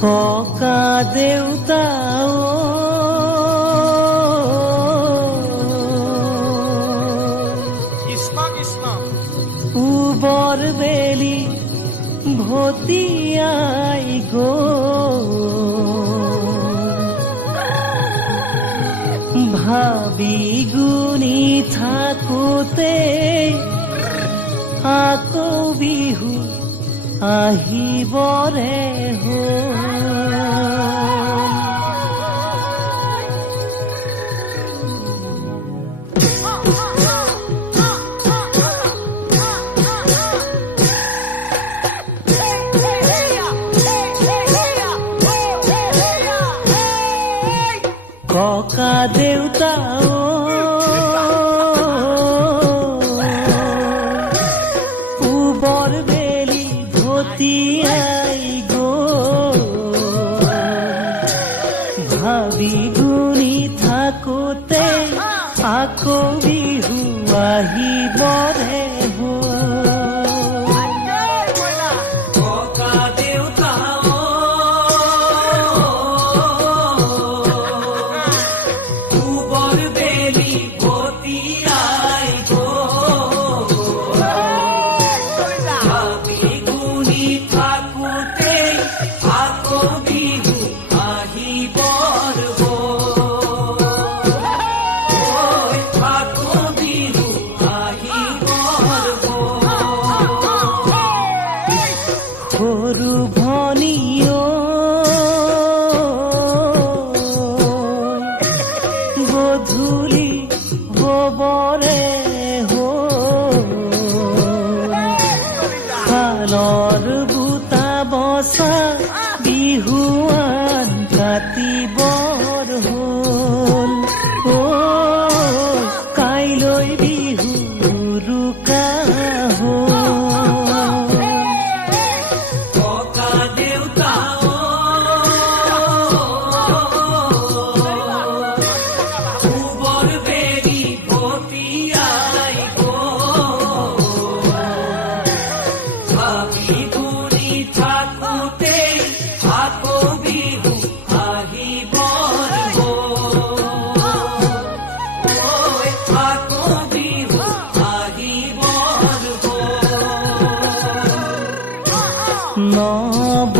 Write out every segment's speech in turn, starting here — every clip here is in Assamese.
ককা দেউতা উবৰ বেলি ভতিয়াই গো ভাবি গুণি থাকোতে আকৌ বিহু আহিবৰে ককা দেউতা উবৰ বেলি ভতিয়াই গো ভাবি গুণি থাকোতে আকৌ বিহু আহিবৰে সৰু ভনীও গধূলি হবৰে শালৰ বুটা বচা বিহুৱান কাটিবৰ হ'ল কাইলৈ বিহু ৰুকা নব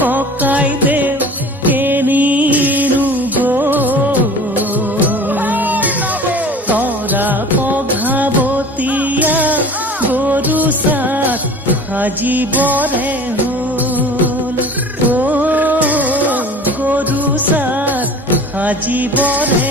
ককাই দেউ কেনিনো গো তৰা পঘাবতীয়া গৰু চাত সাজিবৰে হ'ল গৰু চাত সাজিবৰে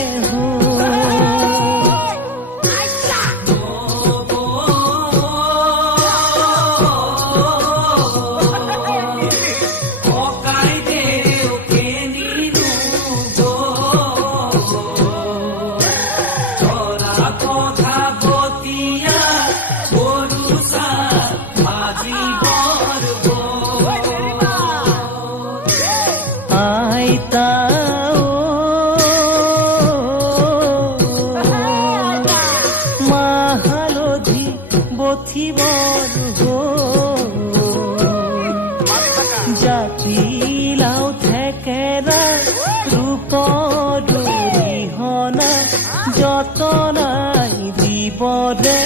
আইতা মাহালধি বথিবৰ জাতিলাও থেকেৰা ৰূপদৰিহনা যতনাই দিবৰে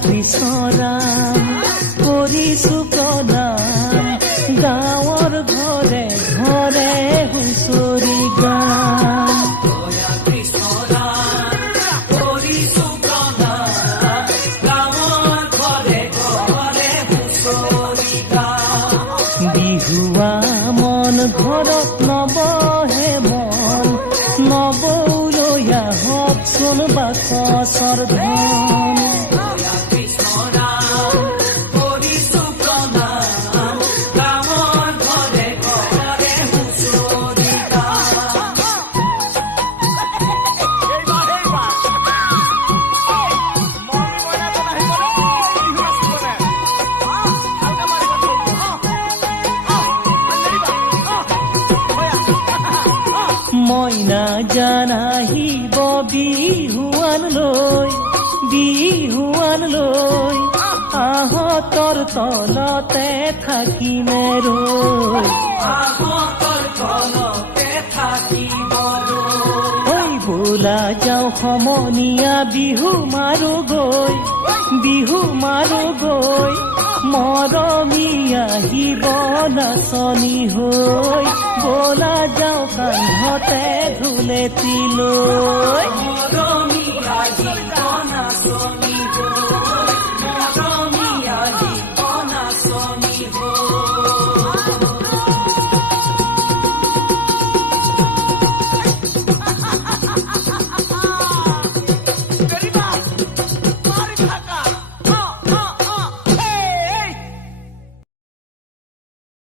কৃষ্ণৰাম কৰিছো প্ৰণাম গাঁৱৰ ঘৰে ঘৰে হুঁচৰি গাম বিহুৱা মন ঘৰত নবহে মন নবৌলয়া হকচোন বাকচৰ ধন জান আহিব বিহুৱান লৈ আহঁতৰ তলতে থাকিমে ৰৈ ঐ বোলা যাওঁ সমনীয়া বিহু মাৰো গৈ মৰমী আহিব নাচনি হৈ বোলা যাওঁ কান্ধতে ধুলেতি লৈ মৰমী আহিব নাচনি হৈ